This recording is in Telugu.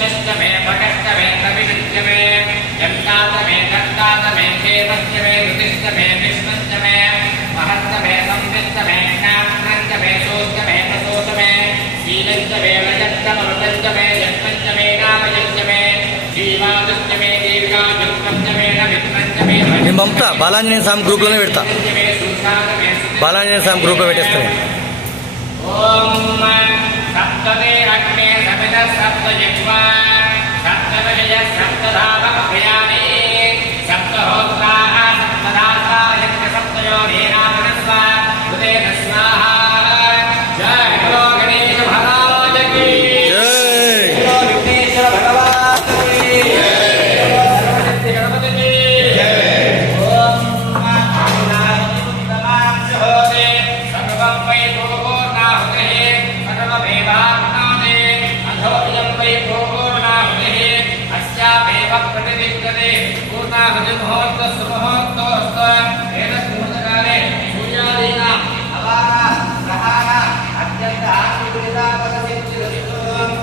यक्षश्च मे भटश्च मे कविश्च मे यन्तात मे कर्तात मे देवश्च मे ऋतिश्च मे विष्णुश्च मे महश्च मे संविश्च मे ज्ञानश्च मे शोश्च मे प्रशोच मे शीलश्च मे रजश्च मरुतश्च मे यत्पश्च मे नामयश्च मे जीवादश्च मे दीर्घायुष्मश्च मे नमित्रश्च मे నేను పంపుతా బాలాంజనేయ స్వామి గ్రూప్లోనే పెడతా. బాలాంజనేయ స్వామి గ్రూప్లో పెట్టేస్తాను. ఓం సప్తదే అగ్నే సమిత సప్త యజ్వా